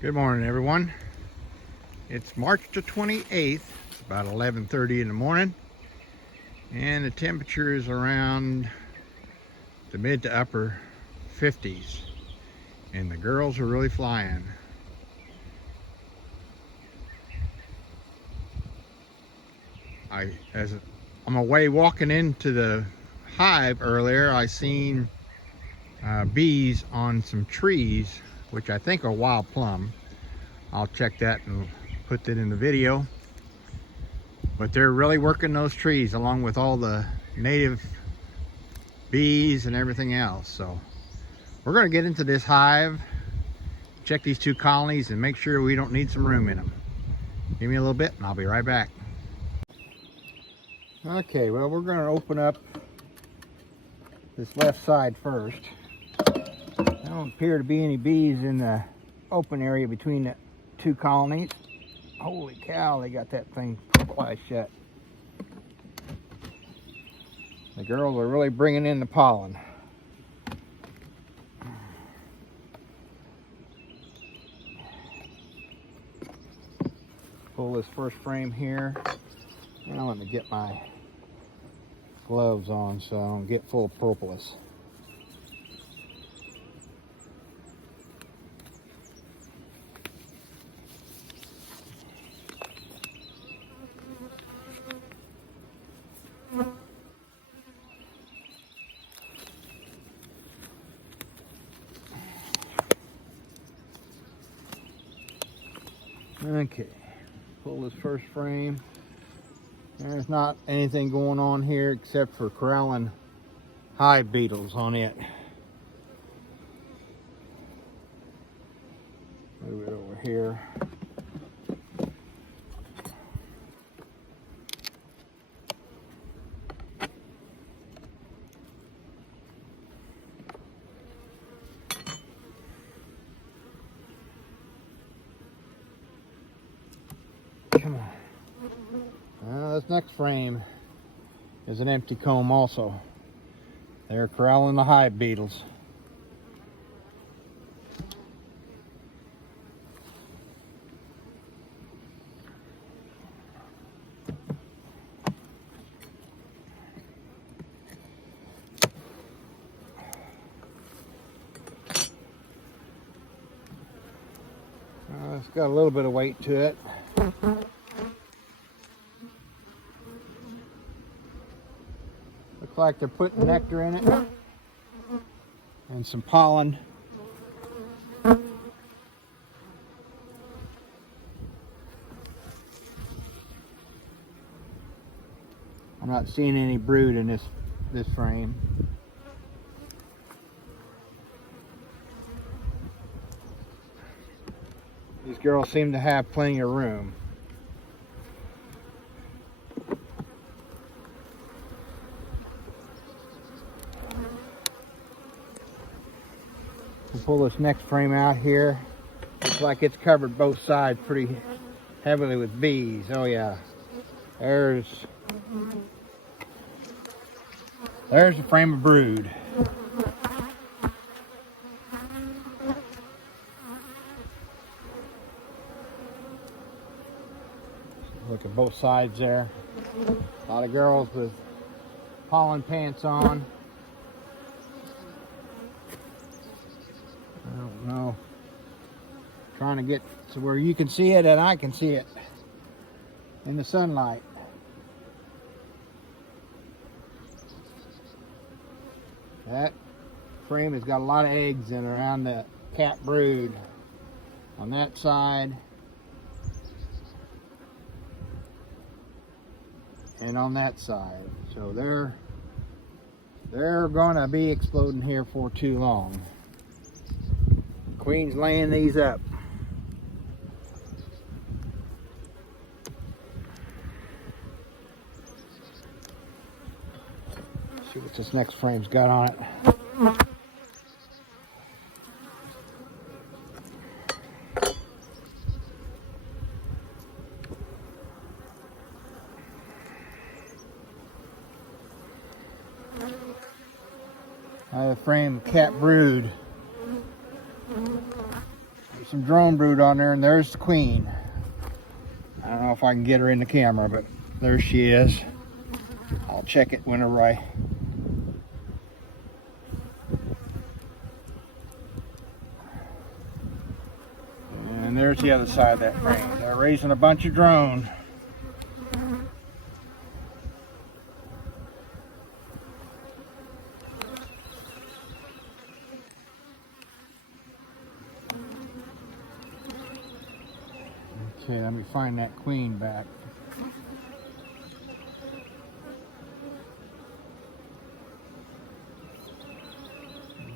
Good morning, everyone. It's March the 28th. It's about 11:30 in the morning, and the temperature is around the mid to upper 50s, and the girls are really flying. As I'm away walking into the hive earlier, I seen bees on some trees, which I think are wild plum. I'll check that and put that in the video. But they're really working those trees along with all the native bees and everything else. So we're going to get into this hive, check these two colonies, and make sure we don't need some room in them. Give me a little bit and I'll be right back. Okay, well, we're going to open up this left side first. There don't appear to be any bees in the open area between the two colonies. Holy cow, they got that thing purple-eyed shut. The girls are really bringing in the pollen. Pull this first frame here. Now let me get my gloves on so I don't get full of propolis. Okay, pull this first frame. There's not anything going on here except for corralling hive beetles on it. Move it over here. Come on. This next frame is an empty comb also. They're corralling the hive beetles. It's got a little bit of weight to it. Looks like they're putting nectar in it and some pollen. I'm not seeing any brood in this frame. These girls seem to have plenty of room. We'll pull this next frame out here. Looks like it's covered both sides pretty heavily with bees. Oh yeah. There's a frame of brood. Look at both sides there. A lot of girls with pollen pants on. I don't know. Trying to get to where you can see it and I can see it in the sunlight. That frame has got a lot of eggs in around the cat brood on that side and on that side. So they're gonna be exploding here for too long. Queen's laying these up. See what this next frame's got on it. I have a frame cat brood. some drone brood on there, and there's the queen. I don't know if I can get her in the camera, but there she is. I'll check it whenever I... And there's the other side of that frame. They're raising a bunch of drone. Okay, let me find that queen back.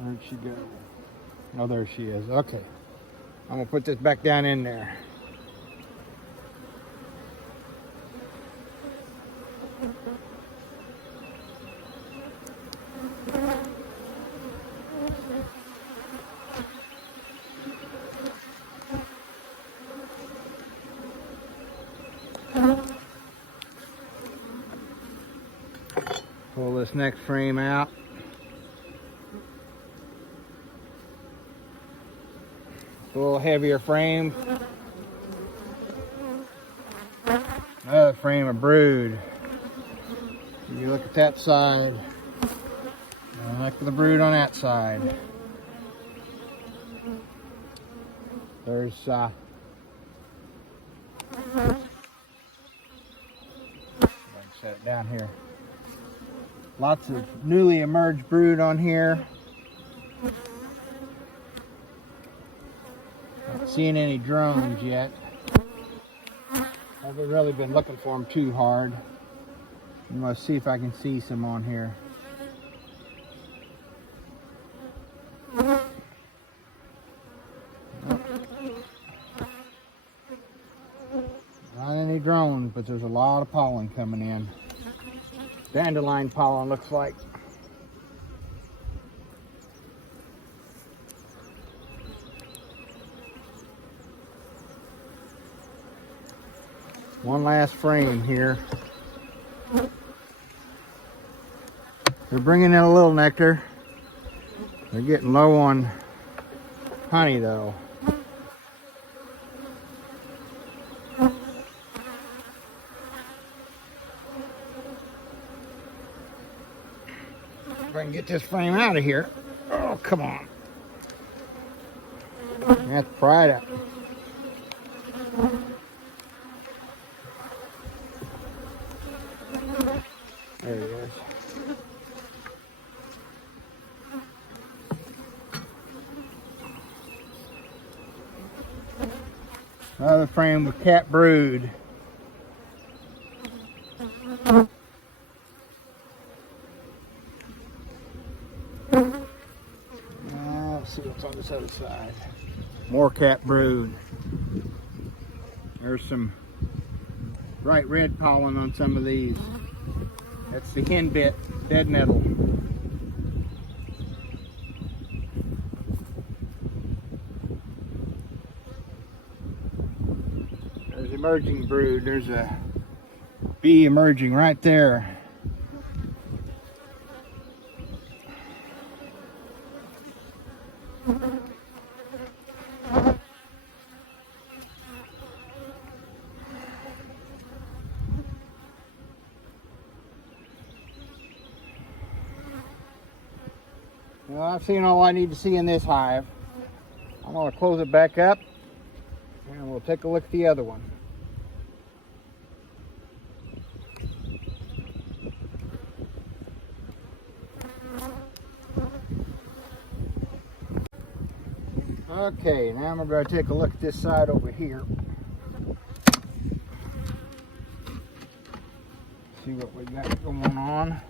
Where'd she go? Oh, there she is. Okay. I'm gonna put this back down in there. Pull this next frame out. A little heavier frame. Another frame of brood. You look at that side. Look at the brood on that side. There's set it down here. Lots of newly emerged brood on here. Not seeing any drones yet. Haven't really been looking for them too hard. I'm gonna see if I can see some on here. Not any drones, but there's a lot of pollen coming in. Dandelion pollen looks like. One last frame here. They're bringing in a little nectar. They're getting low on honey though. If I can get this frame out of here. Oh, come on. You have to pry it up. There he is. Another frame with cat brood. Let's see what's on this other side. More cat brood. There's some bright red pollen on some of these. That's the hen bit, dead nettle. There's emerging brood. There's a bee emerging right there. Well, I've seen all I need to see in this hive. I'm going to close it back up and we'll take a look at the other one. Okay, now I'm going to take a look at this side over here. See what we got going on.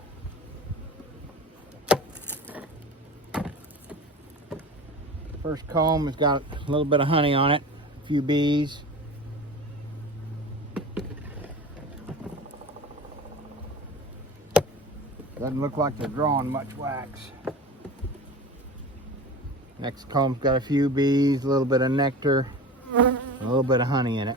First comb has got a little bit of honey on it, a few bees. Doesn't look like they're drawing much wax. Next comb's got a few bees, a little bit of nectar, a little bit of honey in it.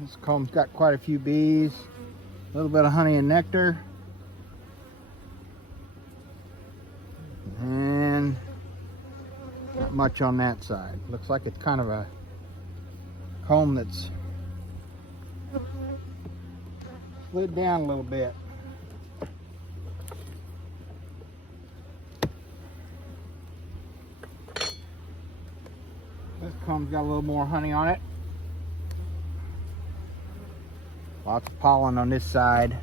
This comb's got quite a few bees. A little bit of honey and nectar. And not much on that side. Looks like it's kind of a comb that's slid down a little bit. This comb's got a little more honey on it. Lots of pollen on this side.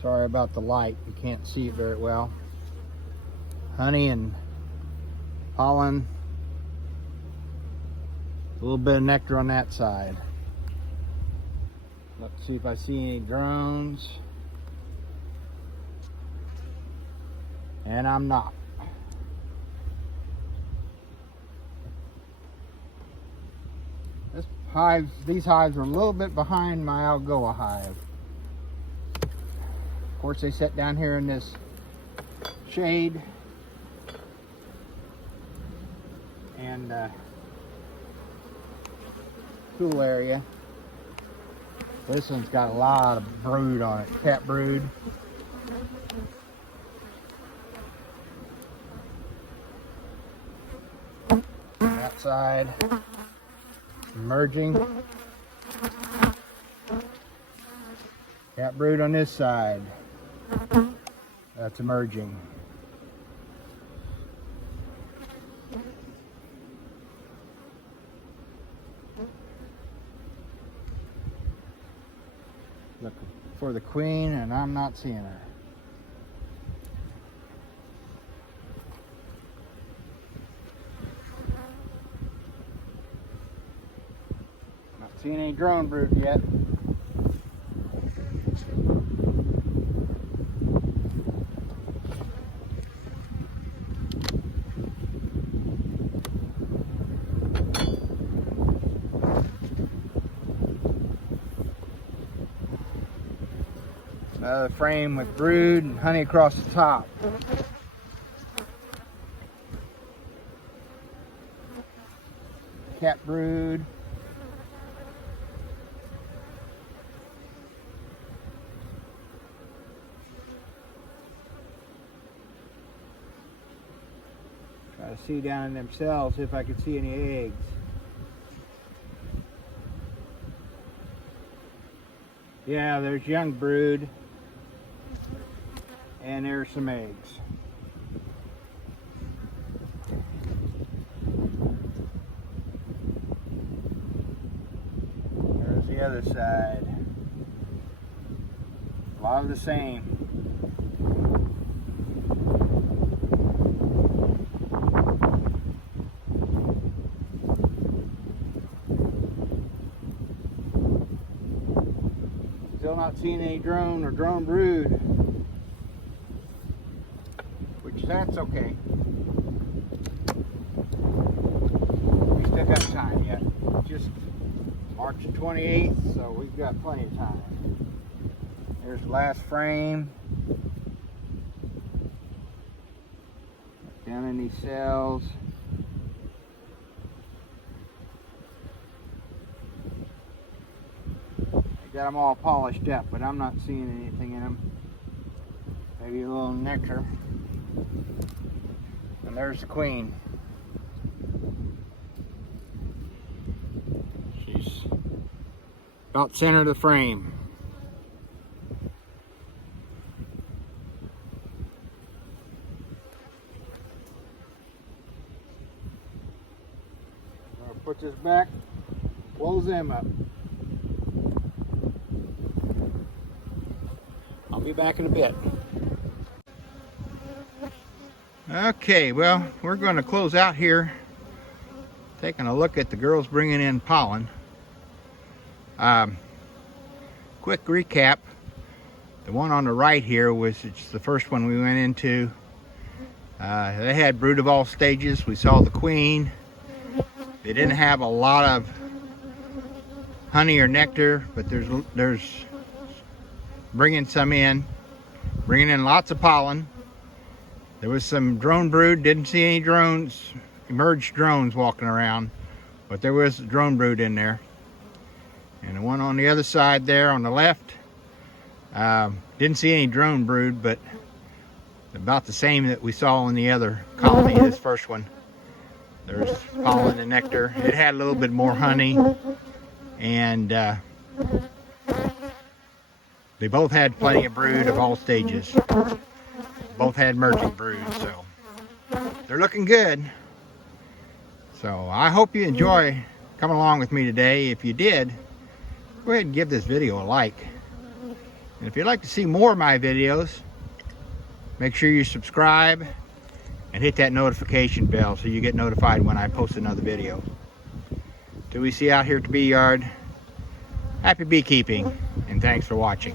Sorry about the light, you can't see it very well. Honey and pollen. A little bit of nectar on that side. Let's see if I see any drones. And I'm not. These hives are a little bit behind my Algoa hive. Of course, they sit down here in this shade and cool area. This one's got a lot of brood on it, cat brood. That side, emerging. Cat brood on this side. That's emerging. Looking for the queen and I'm not seeing her. Not seeing any drone brood yet. Another frame with brood and honey across the top. Cat brood. Try to see down in them cells if I can see any eggs. Yeah, there's young brood. And there's some eggs. There's the other side. A lot of the same. Still not seeing any drone or drone brood. That's okay. We still got time yet. Just March 28th, so we've got plenty of time. There's the last frame. Down in these cells. I got them all polished up, but I'm not seeing anything in them. Maybe a little nectar. And there's the queen. She's about center of the frame. I'm gonna put this back, close them up. I'll be back in a bit. Okay, well, we're going to close out here, taking a look at the girls bringing in pollen. Quick recap, the one on the right here it's the first one we went into. They had brood of all stages. We saw the queen. They didn't have a lot of honey or nectar, but there's bringing some in, bringing in lots of pollen. There was some drone brood, didn't see any drones, emerged drones walking around, but there was drone brood in there. And the one on the other side there on the left, didn't see any drone brood, but about the same that we saw in the other colony, this first one. There's pollen and nectar. It had a little bit more honey, and they both had plenty of brood of all stages. Both had merging brood, so they're looking good. So I hope you enjoy coming along with me today. If you did, go ahead and give this video a like. And if you'd like to see more of my videos, make sure you subscribe and hit that notification bell so you get notified when I post another video. Till we see you out here at the bee yard, happy beekeeping, and thanks for watching.